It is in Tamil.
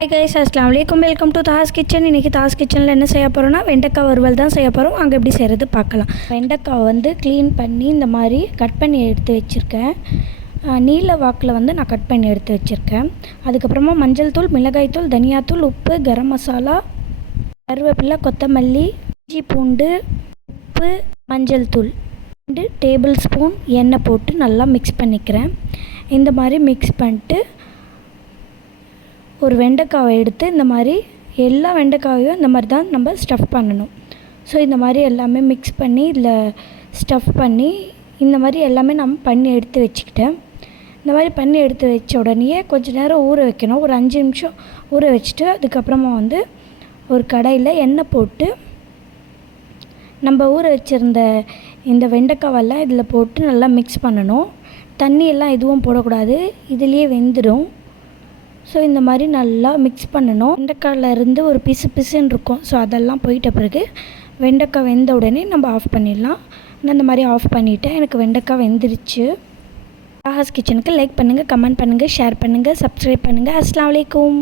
ஹை கைஸ் அஸ்லாம் வலைக்கம் வெல்கம் டு தாஸ் கிச்சன் இன்றைக்கி தாஸ் கிச்சனில் என்ன செய்ய போகிறோன்னா வெண்டைக்காய் வறுவல் தான் செய்ய போகிறோம் அங்கே எப்படி செய்கிறது பார்க்கலாம். வெண்டைக்காய் வந்து க்ளீன் பண்ணி இந்த மாதிரி கட் பண்ணி எடுத்து வச்சுருக்கேன். நீல வாக்கில் வந்து நான் கட் பண்ணி எடுத்து வச்சுருக்கேன். அதுக்கப்புறமா மஞ்சள் தூள் மிளகாய் தூள் தனியாத்தூள் உப்பு கரம் மசாலா கருவேப்பிலை கொத்தமல்லி இஞ்சி பூண்டு உப்பு மஞ்சள் தூள். ரெண்டு டேபிள் ஸ்பூன் எண்ணெய் போட்டு நல்லா மிக்ஸ் பண்ணிக்கிறேன். இந்த மாதிரி மிக்ஸ் பண்ணிட்டு ஒரு வெண்டைக்காவை எடுத்து இந்த மாதிரி எல்லா வெண்டைக்காயும் இந்த மாதிரி தான் நம்ம ஸ்டஃப் பண்ணணும். ஸோ இந்த மாதிரி எல்லாமே மிக்ஸ் பண்ணி இதில் ஸ்டஃப் பண்ணி இந்த மாதிரி எல்லாமே நம்ம பண்ணி எடுத்து வச்சுக்கிட்டேன். இந்த மாதிரி பண்ணி எடுத்து வச்ச உடனேயே கொஞ்ச நேரம் ஊற வைக்கணும். ஒரு அஞ்சு நிமிஷம் ஊற வச்சுட்டு அதுக்கப்புறமா வந்து ஒரு கடையில் எண்ணெய் போட்டு நம்ம ஊற வச்சுருந்த இந்த வெண்டைக்காவெல்லாம் இதில் போட்டு நல்லா மிக்ஸ் பண்ணணும். தண்ணியெல்லாம் எதுவும் போடக்கூடாது. இதுலேயே வெந்துடும் ஸோ இந்த மாதிரி நல்லா மிக்ஸ் பண்ணணும். வெண்டைக்காயில் இருந்து ஒரு பிசு பிசுன்னு இருக்கும். ஸோ அதெல்லாம் போயிட்ட பிறகு வெண்டைக்காய் வெந்த உடனே நம்ம ஆஃப் பண்ணிடலாம். நான் இந்த மாதிரி ஆஃப் பண்ணிவிட்டேன் எனக்கு வெண்டைக்காய் வெந்துருச்சு. ஆஹாஸ் கிச்சனுக்கு லைக் பண்ணுங்கள் கமெண்ட் பண்ணுங்கள் ஷேர் பண்ணுங்கள் சப்ஸ்கிரைப் பண்ணுங்கள் அஸ்லாம் வலைக்கும்